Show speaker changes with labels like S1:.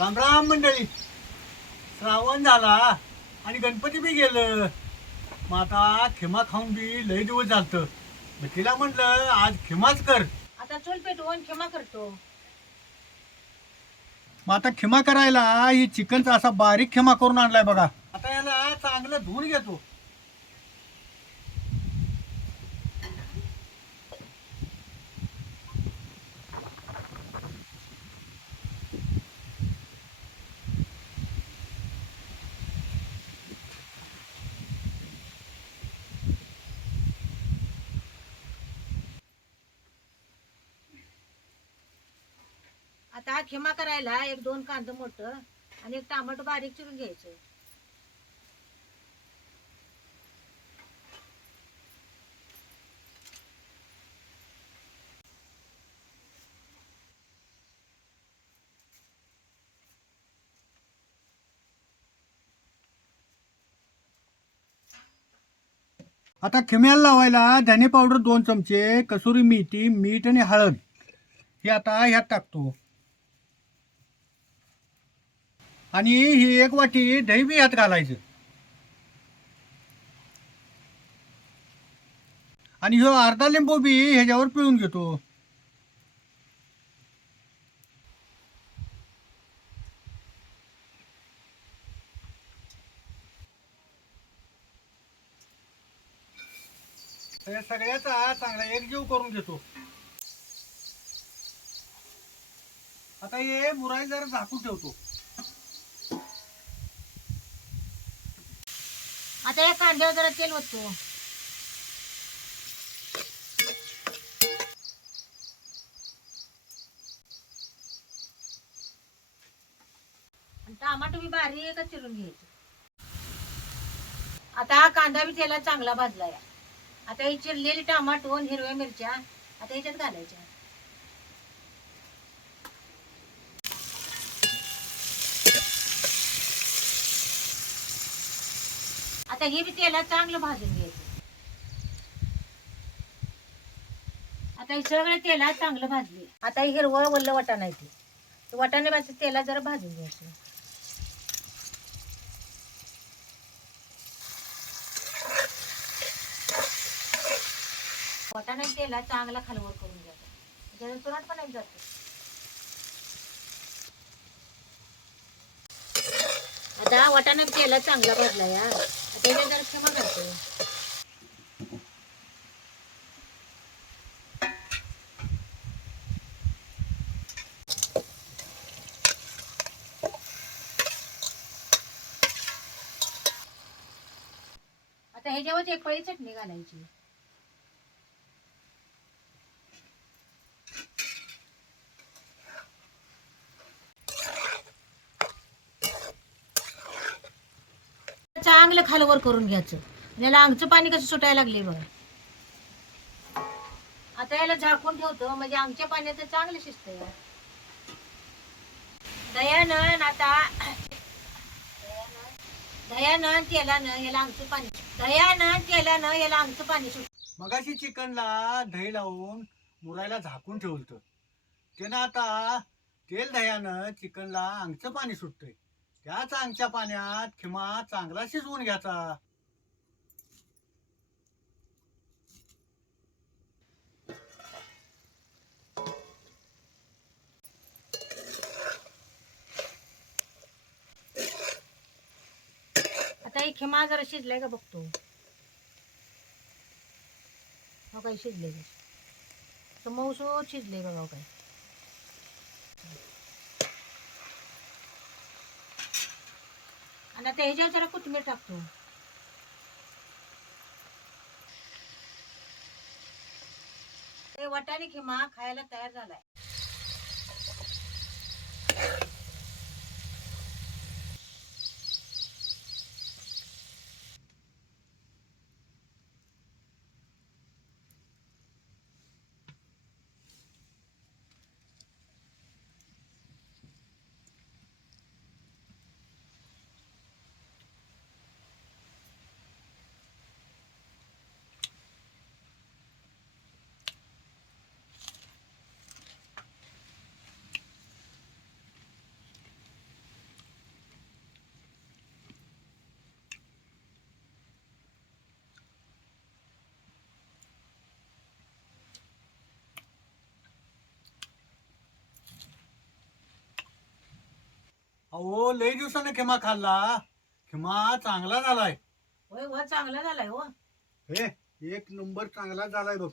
S1: राम राम मंडळी. श्रावण झाला आणि गणपती बी गेलं. मग आता खिमा खाऊन बी लय दिवस झालत. मग तिला म्हटलं आज खिमाच कर.
S2: आता चूल पेटवून क्षमा करतो.
S1: मग आता खिमा करायला ही चिकनचा असा बारीक खिमा करून आणलाय बघा. आता याला चांगलं धुवून घेतो.
S2: आता हा खिमा करायला एक दोन कांद मोठं आणि एक टमाटो बारीक चिरून घ्यायचं.
S1: आता खिम्याला लावायला धने पावडर दोन चमचे कसुरी मेथी मीठ आणि हळद. हे आता ह्यात टाकतो. आणि ही एक वाटी दही बी ह्यात घालायचं. आणि ह्यो अर्धा लिंबू बी ह्याच्यावर पिळून घेतो. सगळ्याचा चांगला एकजीव करून घेतो. आता हे मुराई जरा झाकून ठेवतो.
S2: आता या कांद्यावर जरा तेल होतो आणि टमाटो बी बारीकच चिरून घ्यायचं. आता हा कांदा बी तेला चांगला भाजलाय आता ही चिरलेली टमाटो आणि हिरव्या मिरच्या आता ह्याच्यात घालायच्या. आता हे बी तेलात चांगलं भाजून घ्यायचं. आता हे सगळं तेलात चांगलं भाजले आता हे हिरवं वल्ल वाटाणा आहे ते. ते वाटाणे भाजी तेलात जरा भाजून घ्यायचं. वाटाणा तेलात चांगला खालवर करून घ्यायचा. त्याचा तुरट पण एक जातो. आता वाटाणा तेलात चांगला भाजला या. आता क्षमा करतो आता ह्याच्यावर एक पळी चटणी घालायची चांगलं खालवर करून घ्यायचं. याला अंगचं पाणी कसं सुटायला लागले बघा. आता याला झाकून ठेवतो म्हणजे अंगच्या पाण्याचं चांगलं शिस्त आहे दयानं आता दयानं तेलानं याला आमचं पाणी दयानं तेलानं याला आमचं पाणी सुट
S1: मगाशी चिकनला दही लावून मुरायला झाकून ठेवलं त्यानं आता तेल दह्यानं चिकनला अंगचं पाणी सुटतंय. त्या चांगच्या पाण्यात खिमा चांगला शिजवून घ्यायचा
S2: आता हे खिमा जरा शिजलाय का बघतो हो काही शिजले तर मऊसूत शिजले बघा हो काही आणि आता ह्याच्यावर जरा कोथिंबीर टाकतो. ते वाटाणे खिमा खायला तयार झालाय.
S1: अहो लय दिवसानं खिमा खाल्ला. खिमा चांगला झालाय.
S2: होय हो चांगला झालाय हो.
S1: हे एक नंबर चांगला झालाय बघ.